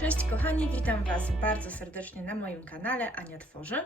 Cześć kochani, witam Was bardzo serdecznie na moim kanale Ania Tworzy.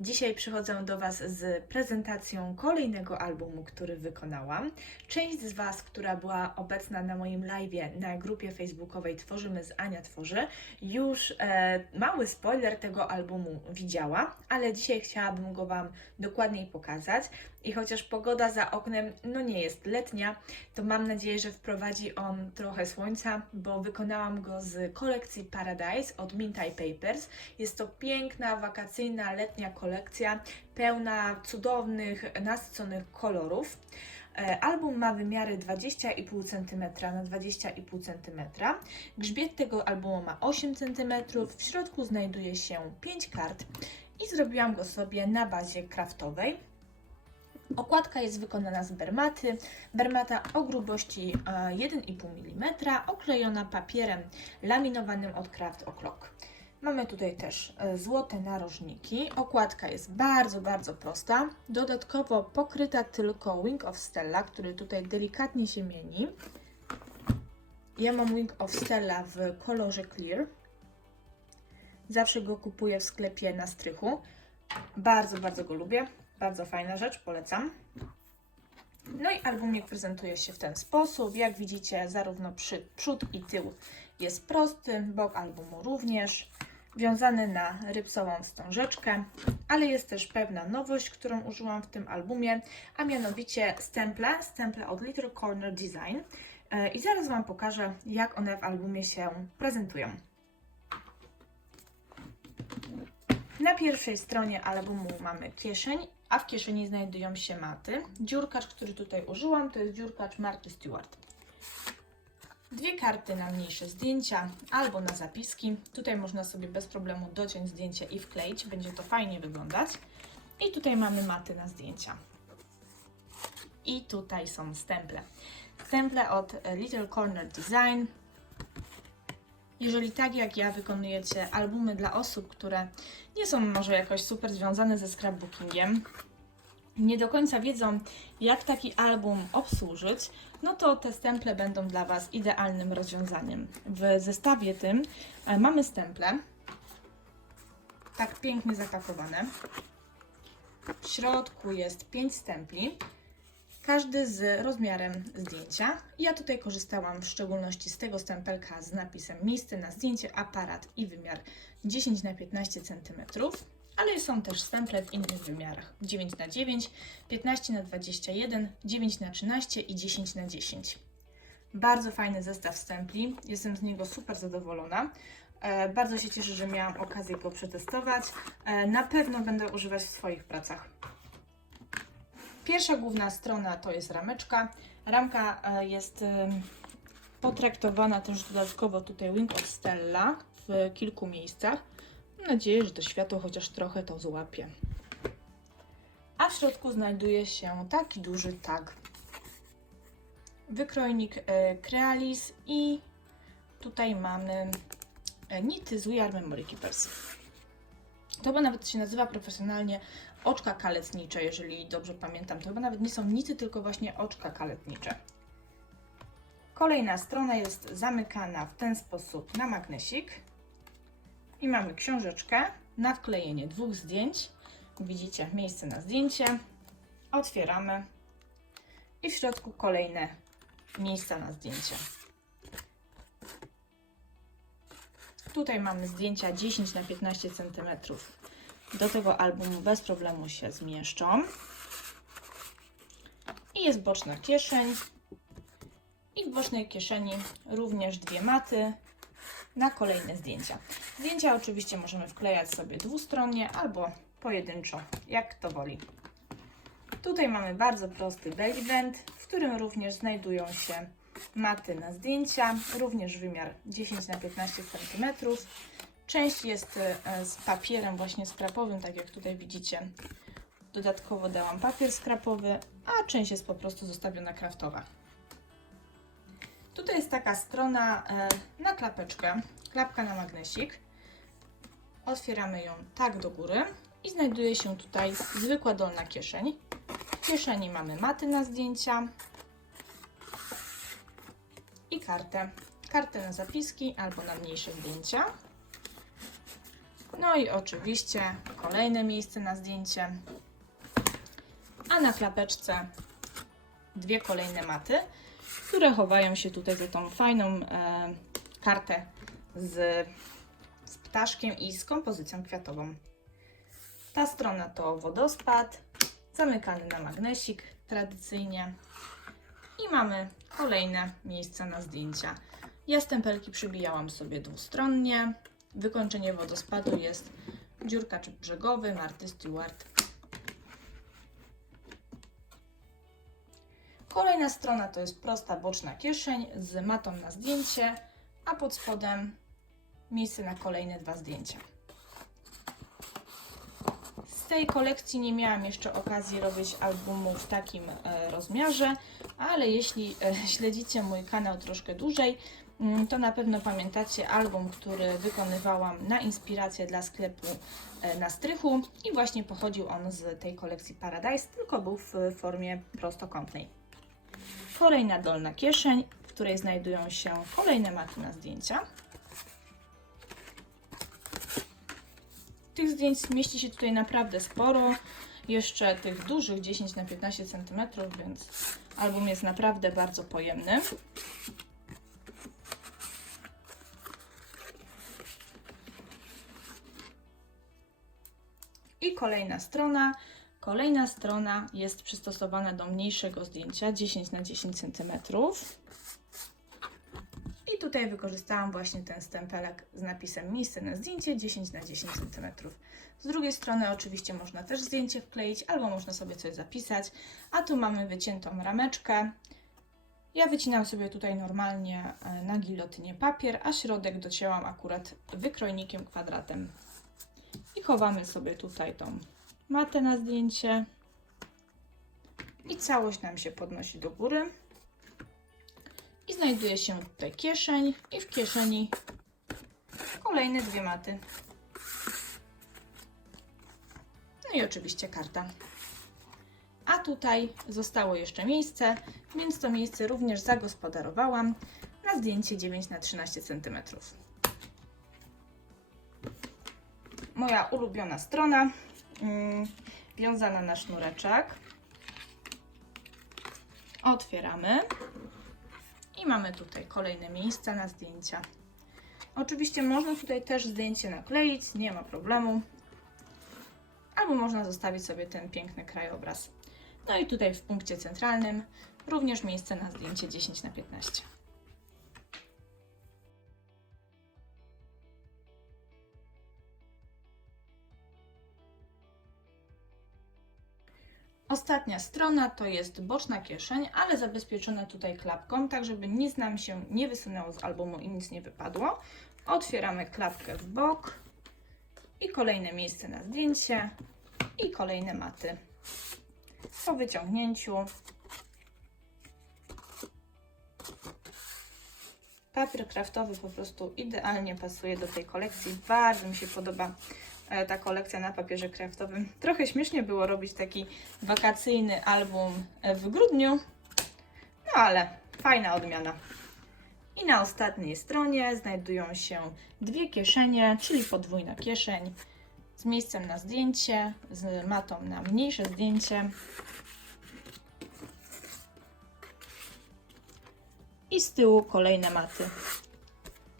Dzisiaj przychodzę do Was z prezentacją kolejnego albumu, który wykonałam. Część z Was, która była obecna na moim live'ie na grupie facebookowej Tworzymy z Ania Tworzy, już e, mały spoiler tego albumu widziała, ale dzisiaj chciałabym go Wam dokładniej pokazać. I chociaż pogoda za oknem no nie jest letnia, to mam nadzieję, że wprowadzi on trochę słońca, bo wykonałam go z kolekcji Paradise od Mintai Papers. Jest to piękna, wakacyjna, letnia kolekcja, pełna cudownych, nasyconych kolorów. E, Album ma wymiary 20,5 cm na 20,5 cm. Grzbiet tego albumu ma 8 cm. W środku znajduje się 5 kart i zrobiłam go sobie na bazie kraftowej. Okładka jest wykonana z bermaty. Bermata o grubości e, 1,5 mm, oklejona papierem laminowanym od Craft O'Clock. Mamy tutaj też e, złote narożniki. Okładka jest bardzo, bardzo prosta. Dodatkowo pokryta tylko Wing of Stella, który tutaj delikatnie się mieni. Ja mam Wing of Stella w kolorze clear. Zawsze go kupuję w sklepie na strychu. Bardzo, bardzo go lubię. Bardzo fajna rzecz, polecam. No i albumik prezentuje się w ten sposób. Jak widzicie, zarówno przy, przód i tył jest prosty, bok albumu również, wiązany na rypsową wstążeczkę, ale jest też pewna nowość, którą użyłam w tym albumie, a mianowicie stemple, stemple od Little Corner Design. E, I zaraz Wam pokażę, jak one w albumie się prezentują. Na pierwszej stronie albumu mamy kieszeń, a w kieszeni znajdują się maty. Dziurkacz, który tutaj użyłam, to jest dziurkacz Marty Stewart. Dwie karty na mniejsze zdjęcia albo na zapiski. Tutaj można sobie bez problemu dociąć zdjęcie i wkleić, będzie to fajnie wyglądać. I tutaj mamy maty na zdjęcia. I tutaj są stemple. Stemple od e, Little Corner Design. Jeżeli tak jak ja wykonujecie albumy dla osób, które nie są może jakoś super związane ze scrapbookingiem, nie do końca wiedzą, jak taki album obsłużyć, no to te stemple będą dla Was idealnym rozwiązaniem. W zestawie tym e, mamy stemple, tak pięknie zapakowane. W środku jest 5 stempli, każdy z rozmiarem zdjęcia. Ja tutaj korzystałam w szczególności z tego stempelka z napisem miejsce na zdjęcie, aparat i wymiar 10 na 15 cm, ale są też stemple w innych wymiarach 9 na 9, 15 na 21, 9 na 13 i 10 na 10. Bardzo fajny zestaw stempli, jestem z niego super zadowolona. E, Bardzo się cieszę, że miałam okazję go przetestować. E, Na pewno będę używać w swoich pracach. Pierwsza główna strona to jest rameczka. Ramka e, jest potraktowana też dodatkowo tutaj Wing of Stella w kilku miejscach. Mam nadzieję, że to światło chociaż trochę to złapie. A w środku znajduje się taki duży tag. Wykrojnik e, Crealis i tutaj mamy e, nity z We Are Memory Keepers. To chyba nawet się nazywa profesjonalnie oczka kaletnicze, jeżeli dobrze pamiętam. To chyba nawet nie są nity, tylko właśnie oczka kaletnicze. Kolejna strona jest zamykana w ten sposób na magnesik. I mamy książeczkę na wklejenie dwóch zdjęć. Widzicie miejsce na zdjęcie. Otwieramy. I w środku kolejne miejsca na zdjęcie. Tutaj mamy zdjęcia 10 na 15 cm. Do tego albumu bez problemu się zmieszczą. I jest boczna kieszeń. I w bocznej kieszeni również dwie maty na kolejne zdjęcia. Zdjęcia oczywiście możemy wklejać sobie dwustronnie albo pojedynczo, jak kto woli. Tutaj mamy bardzo prosty belly band, w którym również znajdują się maty na zdjęcia, również wymiar 10 na 15 cm. Część jest e, z papierem właśnie skrapowym, tak jak tutaj widzicie. Dodatkowo dałam papier skrapowy, a część jest po prostu zostawiona kraftowa. Tutaj jest taka strona e, na klapeczkę, klapka na magnesik. Otwieramy ją tak do góry i znajduje się tutaj zwykła dolna kieszeń. W kieszeni mamy maty na zdjęcia i kartę kartę na zapiski albo na mniejsze zdjęcia. No i oczywiście kolejne miejsce na zdjęcie. A na klapeczce dwie kolejne maty, które chowają się tutaj za tą fajną e, kartę z, z ptaszkiem i z kompozycją kwiatową. Ta strona to wodospad, zamykany na magnesik tradycyjnie i mamy kolejne miejsca na zdjęcia. Ja stempelki przybijałam sobie dwustronnie. Wykończenie wodospadu jest dziurka czy brzegowy Marty Stewart. Kolejna strona to jest prosta boczna kieszeń z matą na zdjęcie, a pod spodem miejsce na kolejne dwa zdjęcia. Z tej kolekcji nie miałam jeszcze okazji robić albumu w takim e, rozmiarze, ale jeśli e, śledzicie mój kanał troszkę dłużej, mm, to na pewno pamiętacie album, który wykonywałam na inspirację dla sklepu e, na strychu i właśnie pochodził on z tej kolekcji Paradise, tylko był w formie prostokątnej. Kolejna dolna kieszeń, w której znajdują się kolejne maty na zdjęcia. Tych zdjęć mieści się tutaj naprawdę sporo. Jeszcze tych dużych 10 na 15 cm, więc album jest naprawdę bardzo pojemny. I kolejna strona. Kolejna strona jest przystosowana do mniejszego zdjęcia 10 na 10 cm. I tutaj wykorzystałam właśnie ten stempelek z napisem miejsce na zdjęcie 10 na 10 cm. Z drugiej strony oczywiście można też zdjęcie wkleić albo można sobie coś zapisać. A tu mamy wyciętą rameczkę. Ja wycinam sobie tutaj normalnie e, na gilotynie papier, a środek docięłam akurat wykrojnikiem kwadratem. I chowamy sobie tutaj tą matę na zdjęcie. I całość nam się podnosi do góry. I znajduje się tutaj kieszeń i w kieszeni kolejne dwie maty. No i oczywiście karta. A tutaj zostało jeszcze miejsce, więc to miejsce również zagospodarowałam na zdjęcie 9 na 13 cm. Moja ulubiona strona, wiązana na sznureczek. Otwieramy. I mamy tutaj kolejne miejsca na zdjęcia. Oczywiście można tutaj też zdjęcie nakleić, nie ma problemu. Albo można zostawić sobie ten piękny krajobraz. No i tutaj w punkcie centralnym również miejsce na zdjęcie 10 na 15. Ostatnia strona to jest boczna kieszeń, ale zabezpieczona tutaj klapką, tak żeby nic nam się nie wysunęło z albumu i nic nie wypadło. Otwieramy klapkę w bok i kolejne miejsce na zdjęcie i kolejne maty. Po wyciągnięciu papier kraftowy po prostu idealnie pasuje do tej kolekcji. Bardzo mi się podoba ta kolekcja na papierze kraftowym. Trochę śmiesznie było robić taki wakacyjny album e, w grudniu, no ale fajna odmiana. I na ostatniej stronie znajdują się dwie kieszenie, czyli podwójna kieszeń z miejscem na zdjęcie, z matą na mniejsze zdjęcie. I z tyłu kolejne maty.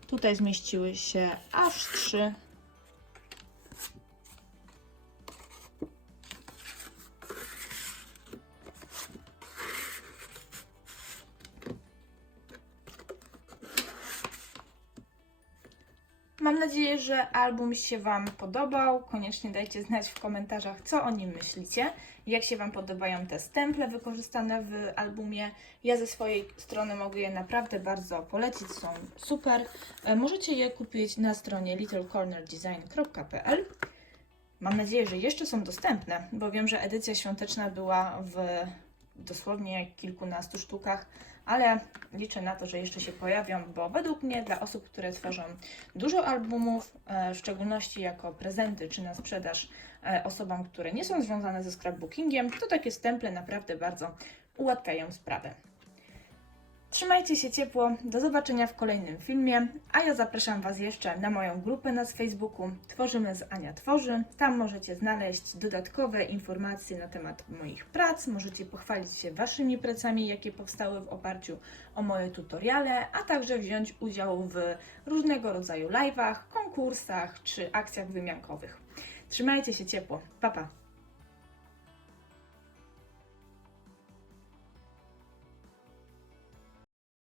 Tutaj zmieściły się aż trzy. Mam nadzieję, że album się Wam podobał. Koniecznie dajcie znać w komentarzach, co o nim myślicie. Jak się Wam podobają te stemple wykorzystane w albumie. Ja ze swojej strony mogę je naprawdę bardzo polecić, są super. E, Możecie je kupić na stronie littlecornerdesign.pl. Mam nadzieję, że jeszcze są dostępne, bo wiem, że edycja świąteczna była w dosłownie kilkunastu sztukach, ale liczę na to, że jeszcze się pojawią, bo według mnie dla osób, które tworzą dużo albumów, e, w szczególności jako prezenty czy na sprzedaż e, osobom, które nie są związane ze scrapbookingiem, to takie stemple naprawdę bardzo ułatwiają sprawę. Trzymajcie się ciepło, do zobaczenia w kolejnym filmie, a ja zapraszam Was jeszcze na moją grupę na Facebooku Tworzymy z Ania Tworzy. Tam możecie znaleźć dodatkowe informacje na temat moich prac, możecie pochwalić się Waszymi pracami, jakie powstały w oparciu o moje tutoriale, a także wziąć udział w różnego rodzaju live'ach, konkursach czy akcjach wymiankowych. Trzymajcie się ciepło, pa pa!